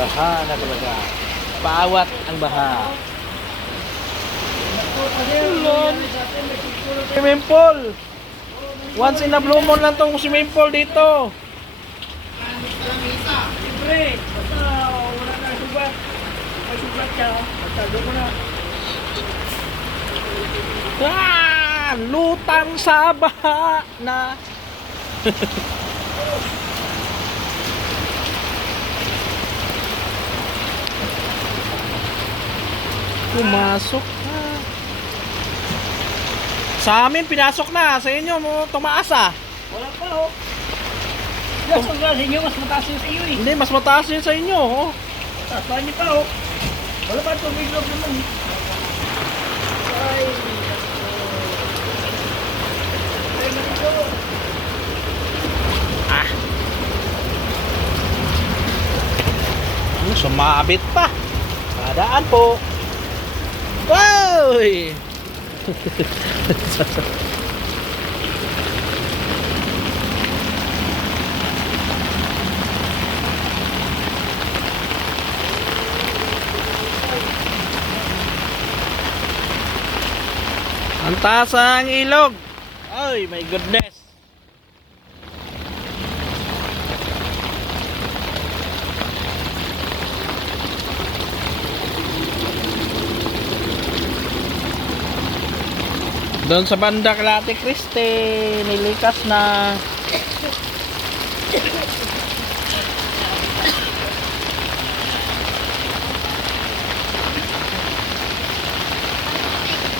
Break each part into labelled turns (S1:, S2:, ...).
S1: Baha na talaga. Paawat ang baha. Swimming pool. Once in a blue moon lang tong swimming pool dito.
S2: Siyempre, basta wala na sugat. May sugat basta doon ko na.
S1: Ah, lutang sa baha na. Pumasok na. Sa amin, pinasok na. Sa inyo, mo tumaas ah.
S2: Wala pa oh. Yes, pag sa inyo, mas mataas yun sa iyo eh.
S1: Hindi, mas mataas yun sa inyo. Oh.
S2: Taas pa niyo pa oh. Wala pa tubig loob naman. Ay, Ay, nandito.
S1: Ah. Ano, sumabit pa. Padaan po. Wow! Ang taas ang ilog. Ay, my goodness. Doon sa banda Kalate Christe, nilikas na.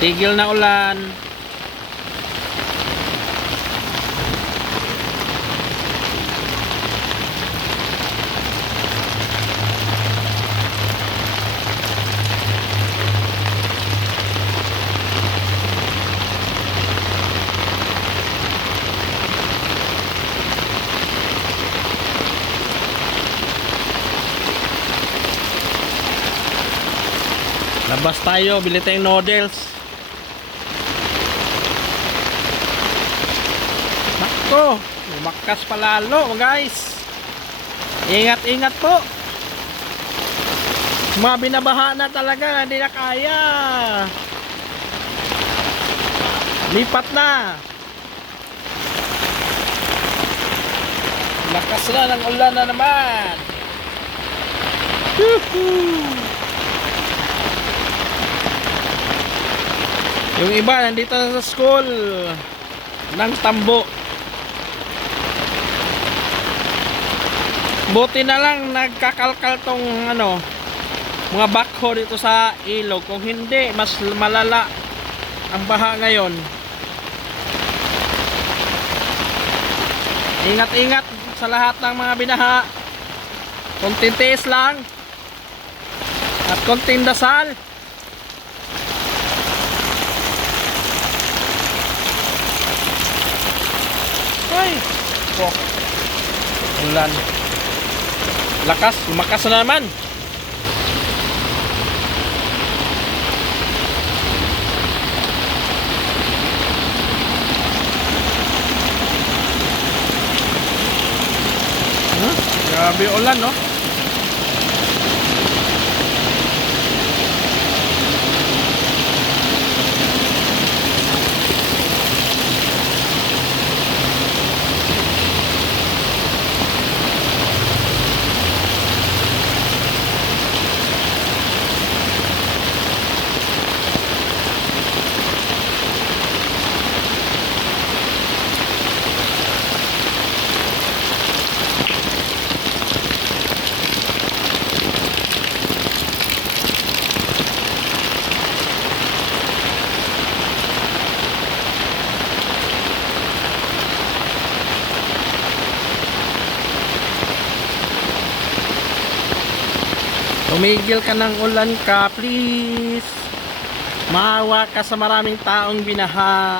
S1: Tigil na ulan. Labas tayo, bili tayong noodles. Nako, lumakas pa lalo guys. Ingat, ingat po. Mga binabaha na talaga, hindi na kaya. Lipat na. Lakas na ng ulan na naman. Woohoo! Yung iba nandito na sa school ng tambo. Buti na lang nagkakalkal tong ano mga backhoe dito sa ilog. Kung hindi, mas malala ang baha ngayon. Ingat-ingat sa lahat ng mga binaha. Konting tiis lang. At konting dasal. Ay! Oh. Ulan. Lakas, lumakas na naman. Grabe ulan, no? Tumigil ka ng ulan ka, please. Maawa ka sa maraming taong binaha.